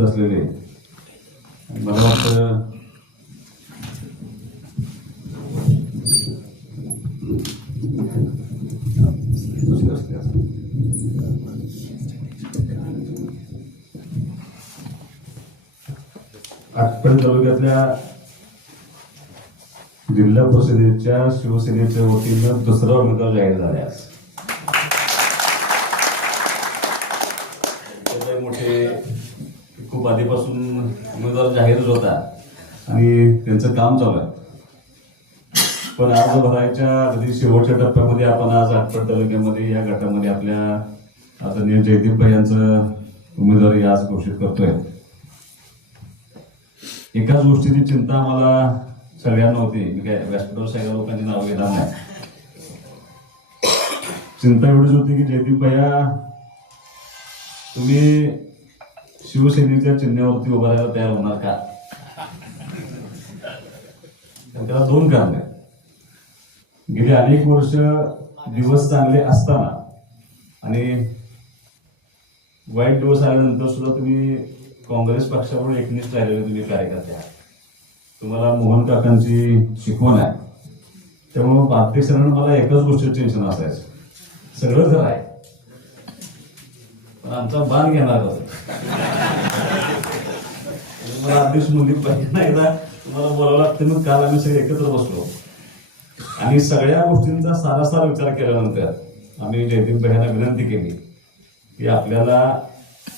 उपस्थित असलेले. मला वाटतं दुसरं तालुक्यातल्या जिल्हा परिषदेच्या शिवसेनेच्या वतीनं दुसरा उमेदवार जाहीर झाल्यास मोठे खूप आधीपासून उमेदवार जाहीरच होता. आणि त्यांचं काम चालू आहे. पण अर्ज भरायच्या अगदी शेवटच्या टप्प्यामध्ये आपण आज आटपाड तालुक्यामध्ये या गटामध्ये आपल्या आदरणीय जयदीप भाई यांचं उमेदवारी आज घोषित करतोय. एकाच गोष्टीची चिंता आम्हाला सगळ्यांना होती. मी काय व्यासपीठावर सगळ्या लोकांची नाव घेणार नाही. चिंता एवढीच होती की जयदीप भैया तुम्ही शिवसेनेच्या चिन्हावरती उभा राहायला तयार होणार का? त्याला दोन कारण आहेत. गेली अनेक वर्ष दिवस चांगले असताना आणि वाईट दिवस आल्यानंतर सुद्धा तुम्ही काँग्रेस पक्षावर एकनिष्ठ राहिलेले तुम्ही कार्यकर्ते आहात. तुम्हाला मोहन काकांची शिकवण आहे. त्यामुळं सरांना मला एकच गोष्ट टेन्शन असायचं. सगळं जर आहे. आमचा बाण घेणार मला आधीच मुली पहिल्यांदा एकदा तुम्हाला बोलावं लागतं मग काल आम्ही सगळे एकत्र बसलो. आणि सगळ्या गोष्टींचा सारासार विचार केल्यानंतर आम्ही जयदीप भाईंना विनंती केली की आपल्याला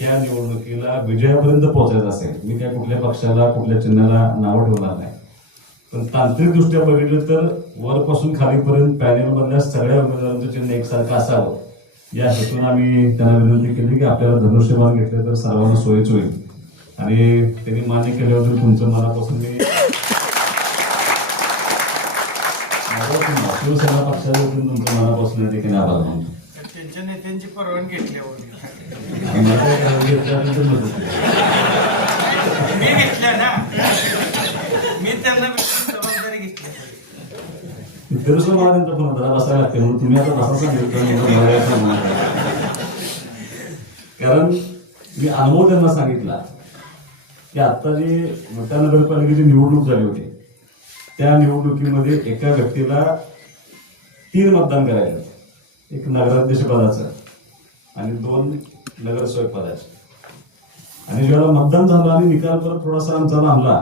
या निवडणुकीला विजयापर्यंत पोहोचायचं असेल. मी काय कुठल्या पक्षाला कुठल्या चिन्हाला नाव ठेवणार नाही. पण तांत्रिकदृष्ट्या बघितलं तर वरपासून खालीपर्यंत पॅनेलमधल्या सगळ्या उमेदवारांचं चिन्ह एकसारखं असावं. या हेतून आम्ही त्यांना विनंती केली की आपल्याला धनुष्यबाण घेतलं तर सर्वांना सोयीच होईल. आणि त्यांनी मान्य केल्याबद्दल तुमचं मनापासून मी शिवसेना पक्षाच्या वतीने तुमचं मनापासून या ठिकाणी आभार मानतो. त्यांच्या नेत्यांची परवानगी घेतल्यावर. मी घेतल्या ना. मी त्यांना घेतली महाराज सुद्धा मला त्यांचा फोन होता बसायला लागते म्हणून तुम्ही आता बसा सांगितलं कारण मी अनुभव त्यांना सांगितला की आता जी मोठ्या नगरपालिकेची निवडणूक झाली होती त्या निवडणुकीमध्ये एका व्यक्तीला तीन मतदान करायचं एक नगराध्यक्ष पदाचं आणि दोन नगरसेवक पदाचे आणि ज्यावेळेला मतदान झालं आणि निकाल परत थोडासा आमचा लांबला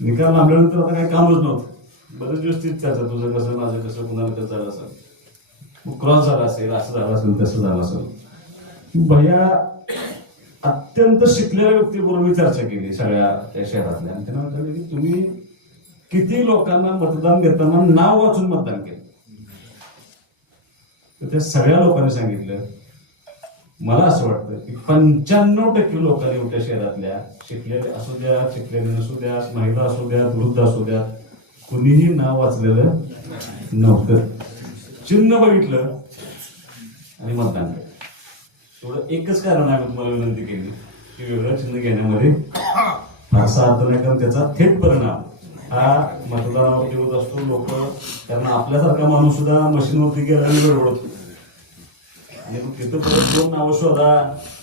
निकाल लांबल्यानंतर आता काही कामच नव्हतं बरेच दिवस तीच चर्चा तुझं कसं माझं कसं कुणाला कसं झालं असेल? क्रॉस झाला असेल? असं झालं असेल तसं झालं असेल. भैया अत्यंत शिकलेल्या व्यक्तीबरोबर मी चर्चा केली सगळ्या त्या शहरातल्या. आणि त्यांना म्हटलं की तुम्ही किती लोकांना मतदान देताना नाव वाचून मतदान केलं? तर त्या सगळ्या लोकांनी सांगितलं मला असं वाटतं की पंच्याण्णव टक्के लोकांनी उठ्या शहरातल्या शिकलेले असू द्या शिकलेले नसू द्या महिला असू द्या वृद्ध असू द्या कुणीही नाव वाचलेलं नव्हतं. चिन्ह बघितलं आणि मतदान. थोडं एकच कारण आहे तुम्हाला विनंती केली की वेगळं चिन्ह घेण्यामध्ये फारसा अर्थ नाही कारण त्याचा थेट परिणाम हा मतदानावरती होत असतो. लोक कारण आपल्यासारखा माणूस सुद्धा मशीनवरती गेला आणि गडबडतो आणि मग तिथं परत दोन नावं शोधा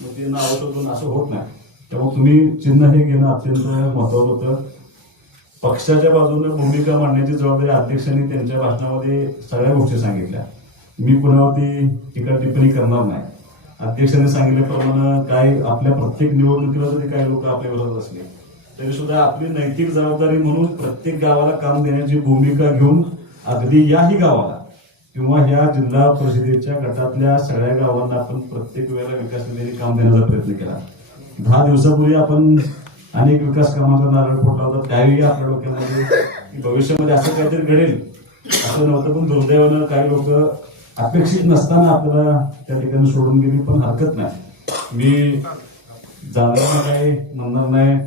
मग ते नावं शोधून असं होत नाही. त्यामुळे तुम्ही चिन्ह हे घेणं अत्यंत महत्वाचं होतं. पक्षाच्या बाजूने भूमिका मांडण्याची जबाबदारी अध्यक्षांनी त्यांच्या भाषणामध्ये सगळ्या गोष्टी सांगितल्या. मी कुणावरती टीका टिप्पणी करणार नाही. अध्यक्षांनी सांगितल्याप्रमाणे काय आपल्या प्रत्येक निवडणुकीला जरी काही लोक आपल्या विरोधात असले तरी सुद्धा आपली नैतिक जबाबदारी म्हणून प्रत्येक गावाला काम देण्याची भूमिका घेऊन अगदी याही गावाला किंवा ह्या जिल्हा परिषदेच्या गटातल्या सगळ्या गावांना आपण प्रत्येक वेळेला विकास निधीने काम देण्याचा प्रयत्न केला. दहा दिवसापूर्वी आपण अनेक विकास कामाचा नारळ फोडला होता. त्यावेळी आपल्या डोक्यामध्ये भविष्यामध्ये असं काहीतरी घडेल. असं नव्हतं पण दुर्दैवानं काही लोक अपेक्षित नसताना आपल्याला त्या ठिकाणी सोडून गेली पण हरकत नाही. मी जाणार काही म्हणणार नाही.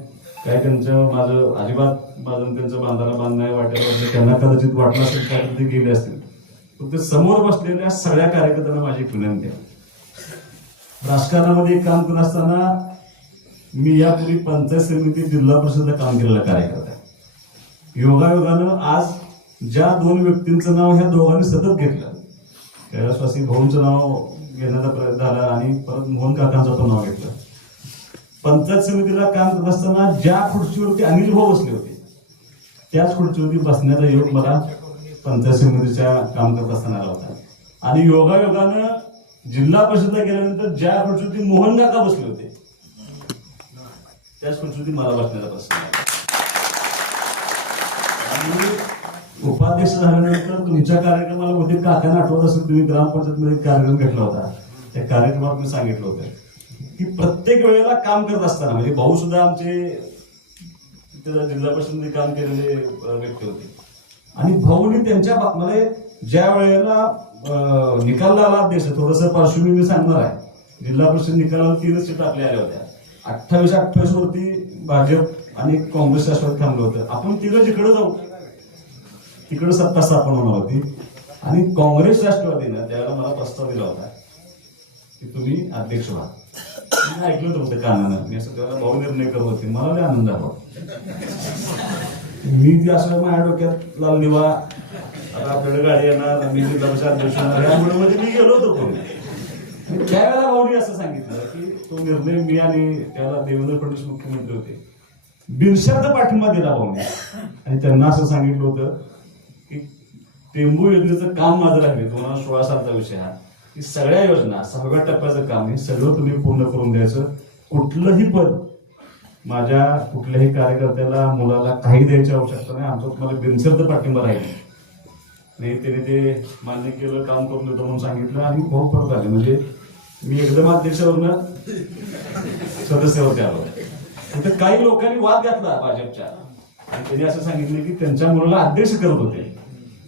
काय त्यांचं माझं अजिबात माझं त्यांचं बांधायला बांध नाही वाटेल त्यांना कदाचित वाटलं असेल काय ते गेले असतील. पण ते समोर बसलेल्या सगळ्या कार्यकर्त्यांना माझी विनंती आहे. राजकारणामध्ये काम करत असताना मी यापूर्वी पंचायत समिती जिल्हा परिषदला काम केलेला कार्यकर्ता आहे. योगायोगानं आज ज्या दोन व्यक्तींचं नाव ह्या दोघांनी सतत घेतलं. कैलासवासी भाऊंचं नाव घेण्याचा प्रयत्न झाला आणि परत मोहन काकांचं पण नाव घेतलं. पंचायत समितीला काम करत असताना ज्या खुर्चीवरती अनिल भाऊ बसले होते त्याच खुर्चीवरती बसण्याचा योग मला पंचायत समितीच्या काम करत असताना आला होता. आणि योगायोगानं जिल्हा परिषदला गेल्यानंतर ज्या खुर्चीवरती मोहन काका बसले होते त्याच संस्कृती मला वाटण्याचा प्रश्न आणि उपाध्यक्ष झाल्यानंतर तुमच्या कार्यक्रमाला मध्ये काकांना आठवत असेल तुम्ही ग्रामपंचायतमध्ये कार्यक्रम घेतला होता त्या कार्यक्रमात मी सांगितलं होतं की प्रत्येक वेळेला काम करत असताना म्हणजे भाऊ सुद्धा आमचे जिल्हा परिषदेमध्ये काम केलेले व्यक्ती होते आणि भाऊनी त्यांच्या म्हणजे ज्या वेळेला निकाल आला देश थोडस पार्श्वभूमी मी सांगणार आहे जिल्हा परिषद निकालावर तीनच सीट आपल्या आल्या होत्या अठ्ठावीस अठ्ठावीस वरती भाजप आणि काँग्रेस राष्ट्रवादी थांबलं होतं. आपण तिकडे जिकडे जाऊ तिकडे सत्ता स्थापन होणार होती. आणि काँग्रेस राष्ट्रवादीनं त्यावेळेला मला प्रस्ताव दिला होता की तुम्ही अध्यक्ष व्हा. मी ऐकलं तुमचं कानानं. मी असं त्याला भाऊ निर्णय करत होते. मला लय आनंद आला. मी ती असं माझ्या डोक्यात लाल दिवा. आता आपल्याकडे गाडी येणार मी जिल्हा परिषद अध्यक्ष होणार. यामुळे मध्ये मी गेलो होतो कोणी त्यावेळेला भाऊनी असं सांगितलं की तो निर्णय मी आणि त्याला देवेंद्र फडणवीस मुख्यमंत्री होते. बिनशर्द पाठिंबा दिला भाऊने. आणि त्यांना असं सांगितलं होतं की टेंबू योजनेचं काम माझं राहिले दोन हजार सोळा सातचा विषय हा. की सगळ्या योजना सहाव्या टप्प्याचं काम हे सगळं तुम्ही पूर्ण करून द्यायचं. कुठलंही पद माझ्या कुठल्याही कार्यकर्त्याला मुलाला काही द्यायची आवश्यकता नाही. आमचा तुम्हाला बिनशर्द पाठिंबा राहील. नाही त्याने ते मान्य केलं काम करून देतो म्हणून सांगितलं आणि बहुत फरक आले. म्हणजे मी एकदम अध्यक्षावरनं सदस्यावरती आलो तिथे काही लोकांनी वाद घातला भाजपच्या. आणि त्यांनी असं सांगितलं की त्यांच्या मुलाला अध्यक्ष करत होते.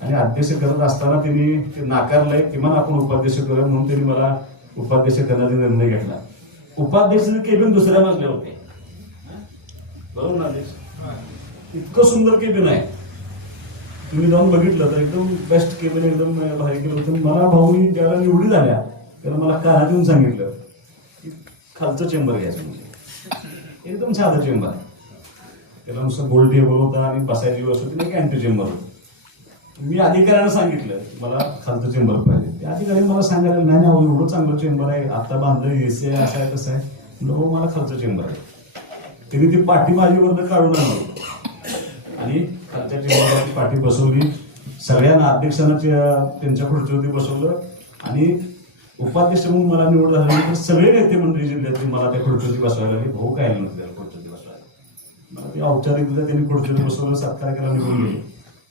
आणि अध्यक्ष करत असताना त्यांनी ते नाकारलंय किमान आपण उपाध्यक्ष करू म्हणून त्यांनी मला उपाध्यक्ष करण्याचा निर्णय घेतला. उपाध्यक्ष केबिन दुसऱ्या मजल्यावर होते. बरोबर ना अध्यक्ष? इतकं सुंदर केबिन आहे. तुम्ही जाऊन बघितलं तर एकदम बेस्ट केबिन एकदम भारी केलं होतं मला भाऊ ज्याला निवडी झाल्या त्याला मला कारा देऊन सांगितलं की खालचं चेंबर घ्यायचं म्हणजे. एकदम साधं चेंबर आहे त्याला नुसतं गोल्ड टेबल होता आणि बसायची व्यवस्था होती नाही अँटी चेंबर होतं. मी अधिकाऱ्यांना सांगितलं मला खालचं चेंबर पाहिजे. त्या अधिकारी मला सांगायला नाही नाही एवढं चांगलं चेंबर आहे. आता बांधलं एसी आहे असं आहे तसं आहे. म्हणलं, हो, मला खालचं चेंबर आहे. तिने ती पाठी माझीवरनं काढून आणलं. आणि खालच्या चेंबरवरती पाठी बसवली. सगळ्यांना अध्यक्षांना त्यांच्या खुर्चीवरती बसवलं. आणि उपाध्यक्ष म्हणून मला निवड झाल्यानंतर सगळे नेते मंडळी जिल्ह्यातले मला त्या खुर्चीवरती बसवायला लागले. भाऊ काय नव्हते त्याला खुर्चीवरती बसवायला? मला ते औपचारिकरित्या त्यांनी खुर्चीवरती बसवलं सत्कार केला निघून गेले.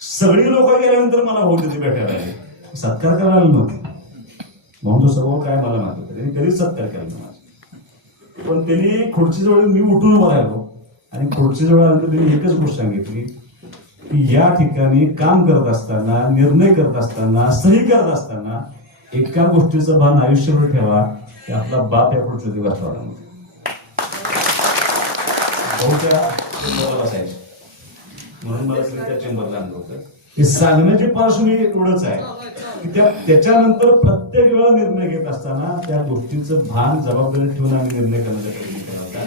सगळी लोक गेल्यानंतर मला भाऊ तिथे भेटायला आले सत्कार करायला नव्हते. म्हणून तो स्वभाव काय मला मागतो त्यांनी कधीच सत्कार केला नाही माझा. पण त्यांनी खुर्चीजवळ मी उठून उभा राहिलो आणि खुर्चीजवळ आल्यानंतर त्यांनी एकच गोष्ट सांगितली की या ठिकाणी काम करत असताना निर्णय करत असताना सही करत असताना एका गोष्टीचं भान आयुष्यभर ठेवा की आपला बाप या खुर्चीवरती दिवस होता. बसायचे. म्हणून मला तिथे त्या चेंबरला आणलं होतं. हे सांगण्याची पार्श्वभूमी एवढंच आहे की त्या त्याच्यानंतर प्रत्येक वेळा निर्णय घेत असताना त्या गोष्टीचं भान जबाबदारी ठेवून आम्ही निर्णय करण्याचा प्रयत्न केला होता.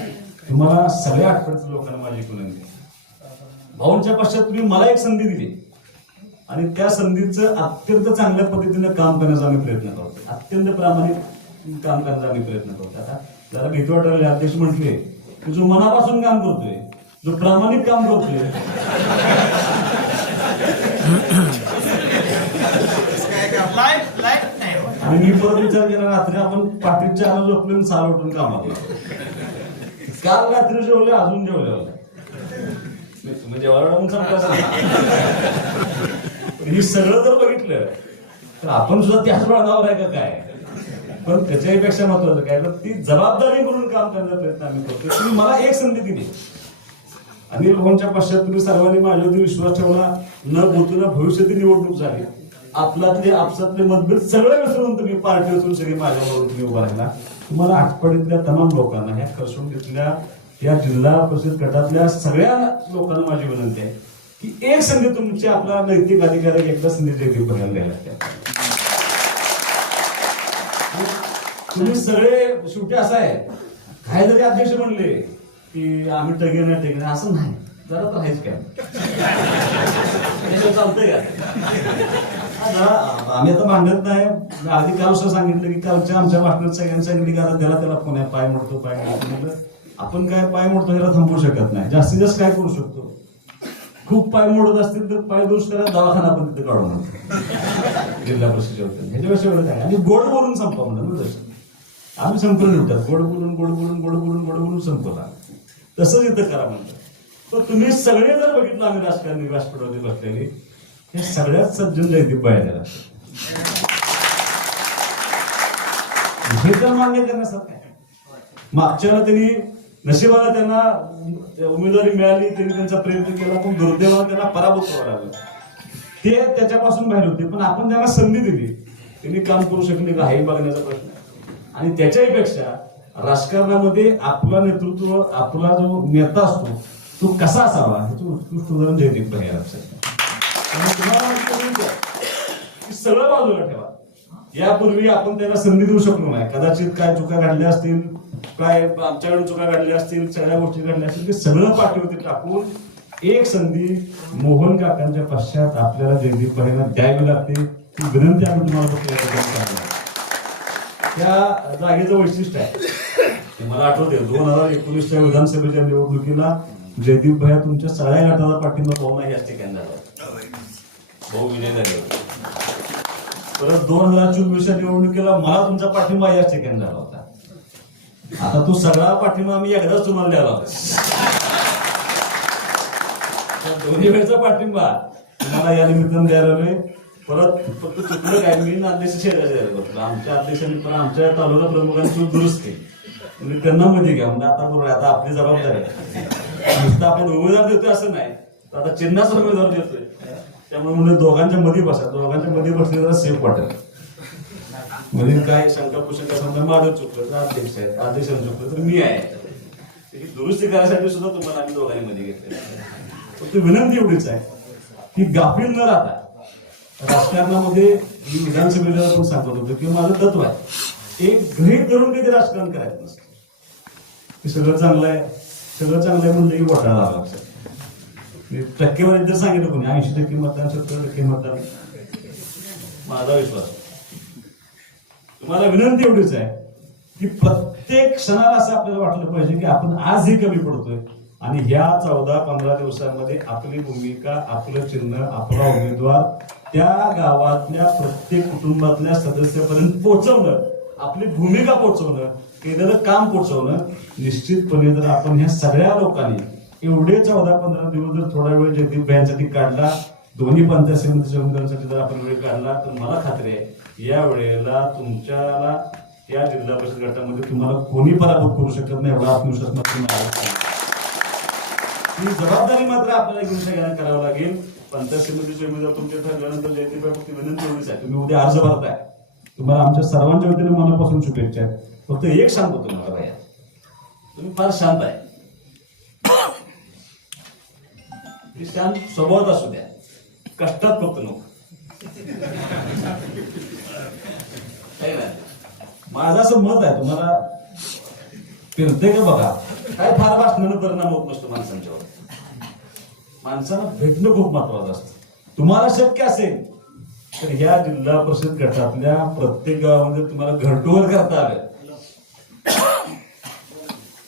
तुम्हाला सगळ्या आठवड्याच्या लोकांना माझी विनंती भाऊंच्या पश्चात तुम्ही मला एक संधी दिली. आणि त्या संधीचं अत्यंत चांगल्या पद्धतीने काम करण्याचा आम्ही प्रयत्न करतो अत्यंत प्रामाणिक काम करण्याचा आम्ही प्रयत्न करतो आता जरा भीती वाटायला अध्यक्ष म्हटले की जो मनापासून काम करतोय जो प्रामाणिक काम करतोय आणि मी परत विचार केला रात्री आपण पाठीच्या आला झोपले आणि साल उठून कामाला काल रात्री जेवले अजून जेवले. म्हणजे जेवायला हे सगळं जर बघितलं तर आपण सुद्धा त्याच वळणावर आहे का काय? पण त्याच्याहीपेक्षा महत्वाचं काय? तर ती जबाबदारी म्हणून काम करण्याचा प्रयत्न आम्ही करतो तुम्ही मला एक संधी दिली. अनिल भाऊंच्या पश्चात तुम्ही सर्वांनी माझ्यावरती विश्वास ठेवला न बोलतो भविष्यातील निवडणूक झाली. आपलातले आपसातले मतभेद सगळे विसरून तुम्ही पार्टी असून सगळी माझ्याबरोबर तुम्ही उभा राहिला. तुम्हाला आठवडीतल्या तमाम लोकांना ह्या खरसुंडीतल्या या जिल्हा परिषद गटातल्या सगळ्या लोकांना माझी विनंती आहे. की एक संधी तुमची आपला नैतिक अधिकार एकदा संधी देखील बघायला द्यायला. तुम्ही सगळे शेवटी असं आहे. काय जरी अध्यक्ष म्हणले की आम्ही टगे नाही टगे नाही, असं नाही. जरा तर आहेच काय? चालतंय का? आम्ही आता मांडत नाही. आधी काल सुद्धा सांगितलं की कालच्या आमच्या भाषणात सगळ्यांनी सांगितलं की आता त्याला त्याला पुण्या पाय मोडतो पाय मोडतो. म्हटलं आपण काय पाय मोडतो याला थांबवू शकत नाही. जास्तीत जास्त काय करू शकतो? खूप पाय मोडत असतील तर पाय दोष करा दवाखाना पण तिथे काढून जिल्हा परिषदेच्या वतीने ह्याच्यापेक्षा एवढं काय? आणि गोड बोलून संपा म्हणलं ना तसं आम्ही संपलं ठेवतात गोड बोलून गोड बोलून गोड बोलून गोड बोलून संपवला. तसंच इथं करा म्हणतात तर तुम्ही सगळे जर बघितलं आम्ही राजकारणी व्यासपीठावरती बसलेली हे सगळ्यात सज्जन जयदीप पाहिजे हे तर मान्य करण्यासारखं आहे. मागच्या त्यांनी नशिबाला त्यांना उमेदवारी मिळाली त्यांनी त्यांचा प्रयत्न केला पण दुर्दैवानं त्यांना पराभूत करावं लागलं. ते त्याच्यापासून बाहेर होते पण आपण त्यांना संधी दिली. त्यांनी काम करू शकले का हे बघण्याचा प्रश्न आणि त्याच्याही पेक्षा राजकारणामध्ये आपला नेतृत्व आपला जो नेता असतो तो कसा असावा ह्याचं उत्कृष्ट उदाहरण जयदीप भाई सगळं बाजूला ठेवा. यापूर्वी आपण त्याला संधी देऊ शकलो नाही. कदाचित काय चुका घडल्या असतील काय आमच्याकडून चुका घडल्या असतील सगळ्या गोष्टी घडल्या असतील ते सगळं पाठीवरती टाकून एक संधी मोहन काकांच्या पश्चात आपल्याला जयदीप भाईंना द्यावी लागते. ती विनंती आम्ही तुम्हाला. त्या जागेचं वैशिष्ट्य आहे. मला आठवते दोन हजार एकोणीसच्या विधानसभेच्या निवडणुकीला जयदीप भैया तुमच्या सगळ्या गटाचा पाठिंबा पाहून याच ठिकाणी झाला भाऊ विजय झाले. परत दोन हजार चोवीसच्या निवडणुकीला मला तुमचा पाठिंबा याच ठिकाणी झाला होता. आता तू सगळा पाठिंबा मी एकदाच तुम्हाला द्यायला होता दोन्ही वेळचा पाठिंबा. तुम्हाला या निमित्तानं द्यायला मी परत फक्त चुकलं काय? मी अध्यक्ष शेजारी द्यायला होतो आमच्या अध्यक्षांनी पण आमच्या तालुका प्रमुखांची दुरुस्त केली. म्हणजे त्यांना मध्ये घ्या. म्हणजे आता बरोबर आता आपली जबाबदारी आहे. नुसतं आपण उमेदवार देतोय असं नाही. तर आता चिन्हाच उमेदवार देतोय. त्यामुळे म्हणजे दोघांच्या मध्ये बसा. दोघांच्या मध्ये बसले जरा सेफ वाटेल. म्हणजे काय शंका पुशंका समजा माझं चुकलं तर अध्यक्ष आहे अध्यक्ष चुकलं तर मी आहे. त्याची दुरुस्ती करायसाठी सुद्धा तुम्हाला आम्ही दोघांनी मध्ये घेतले फक्त विनंती एवढीच आहे की गाफील न राहता राजकारणामध्ये मी विधानसभेला पण सांगत होतो की माझं तत्व आहे एक गृहित धरून कधी राजकारण करायचं नसतं. की सगळं चांगलं आहे. सगळं चांगलं आहे म्हणजे की घोटाळा टक्केवारी तर सांगितलं कोणी ऐंशी टक्के मतदान सत्तर टक्के मतदान. माझा विश्वास. तुम्हाला विनंती एवढीच आहे की प्रत्येक क्षणाला असं आपल्याला वाटलं पाहिजे की आपण आजही कमी पडतोय. आणि ह्या चौदा पंधरा दिवसांमध्ये आपली भूमिका आपलं चिन्ह आपला उमेदवार त्या गावातल्या प्रत्येक कुटुंबातल्या सदस्यापर्यंत पोहोचवणं आपली भूमिका पोहोचवणं केलेलं काम पोहोचवणं निश्चितपणे जर आपण ह्या सगळ्या लोकांनी एवढे चौदा पंधरा दिवस जर थोडा वेळ जगदीप भाईंसाठी काढला दोन्ही पंचायत समिती उमेदवारांसाठी जर आपण वेळ काढला तर मला खात्री आहे या वेळेला तुमच्याला त्या जिल्हा परिषद गटामध्ये तुम्हाला कोणी पराभूत करू शकत नाही एवढा आत्मविश्वास मात्र मला ही जबाबदारी मात्र आपल्याला घेऊन सगळ्यांना करावं लागेल. पंचायत समितीचे उमेदवार तुमच्या ठरल्यानंतर जयंतीबाई फक्त विनंती एवढीच आहे तुम्ही उद्या अर्ज भरताय. तुम्हाला आमच्या सर्वांच्या वतीने मनापासून शुभेच्छा. आहेत. फक्त एक सांगतो तुम्हाला भैया तुम्ही फार शांत आहे. ती शांत स्वभावात असू द्या कष्टात फक्त नको माझं असं मत आहे तुम्हाला फिरते का बघा? काय फार भाषणानं परिणाम होत नसतो माणसांच्यावर. माणसाला भेटणं खूप महत्वाचं असतं. तुम्हाला शक्य असेल तर ह्या जिल्हा परिषद गटातल्या प्रत्येक गावामध्ये तुम्हाला घरटोवर करता आलं.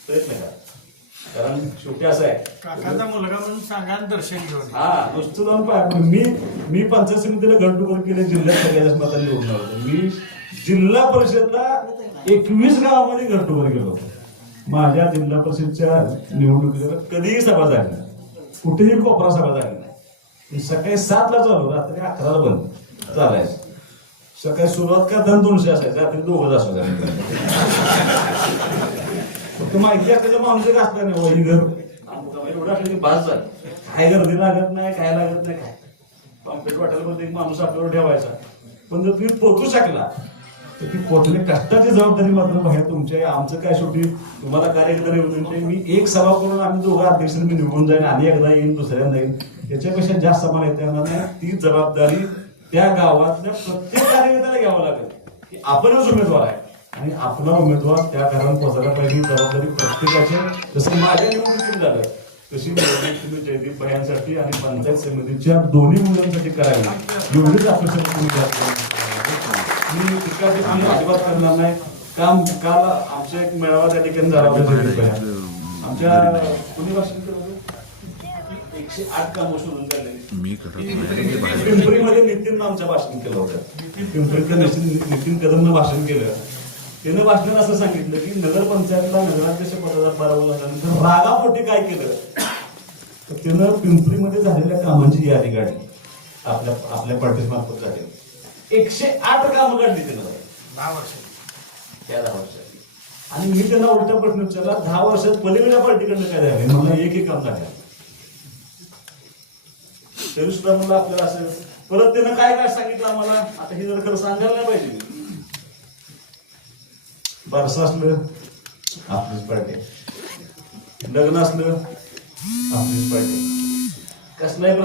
प्रयत्न करा. कारण शेवटी असं आहे. काकाचा मुलगा म्हणून सांगा आणि दर्शन घेऊन या. हा नुसतं जाऊन पाय पण मी मी पंचायत समितीला घरटुकर केले जिल्ह्यात सगळ्याच मतांनी निवडून होतो. मी जिल्हा परिषदला एकवीस गावामध्ये घरटुकर गेलो होतो. माझ्या जिल्हा परिषदच्या निवडणुकीला कधीही सभा झाली नाही. कुठेही कोपरा सभा झाली नाही. सकाळी सातला चालू रात्री अकराला बंद चालायचं सकाळी सुरुवात का दन दोनशे असायचं रात्री दोघंच असायचं फक्त माहिती असल्याच्या माणूस एक असला नाही वही घर? एवढं असलं की बास झालं काय गर्दी लागत नाही काय लागत नाही काय? पॉम्पलेट वाटायला एक माणूस आपल्यावर ठेवायचा. पण जर तुम्ही पोचू शकला तर ती पोचले कष्टाची जबाबदारी मात्र बाहेर तुमची आमचं काय शेवटी तुम्हाला कार्यकर्ता निवडून मी एक सभा करून आम्ही दोघं अध्यक्ष मी निवडून जाईन आणि एकदा येईन दुसऱ्यांदा येईन. याच्यापेक्षा जास्त सभा येता येणार नाही. ती जबाबदारी त्या गावातल्या प्रत्येक कार्यकर्त्याला घ्यावं लागेल. की आपणच उमेदवार आहे. आणि आपला उमेदवार त्या घरात पोहोचायला पाहिजे जबाबदारी प्रत्येकाची. जसं माझ्या निवडणुकीत झालं तशी निवडणूक तुम्ही जयदीप भाईंसाठी आणि पंचायत समितीच्या दोन्ही मुलांसाठी करावी. एवढीच अपेक्षा मी टीका टिप्पणी अजिबात करणार नाही. काम काल आमचा एक मेळावा त्या ठिकाणी झाला होता जयदीप भाई आमच्या कुणी भाषण? एकशे आठ कामं शोधून पिंपरीमध्ये नितीन आमचं भाषण केलं होतं. पिंपरीतल्या नितीन नितीन कदमनं भाषण केलं. त्यानं भाषणात असं सांगितलं की नगर पंचायतला नगराध्यक्ष पदाचा पराभव झाल्यानंतर रागापोटी काय केलं? तर त्यानं पिंपरीमध्ये झालेल्या कामांची यादी काढली. आपल्या आपल्या पार्टीस मार्फत झाली. एकशे आठ कामं काढली त्यानं दहा वर्ष. त्या दहा वर्षात आणि मी त्यांना उलटा प्रश्न विचारला दहा वर्षात पलीकडल्या पार्टीकडनं काय झालं? मला एक एक काम झालं. तरी सुद्धा मला आपल्याला असं परत त्यानं काय काय सांगितलं आम्हाला? आता हे जर खरं सांगायला नाही पाहिजे. बारसं असलं आपलीच पार्टी लग्न असलं आपलीच पार्टी कसलाही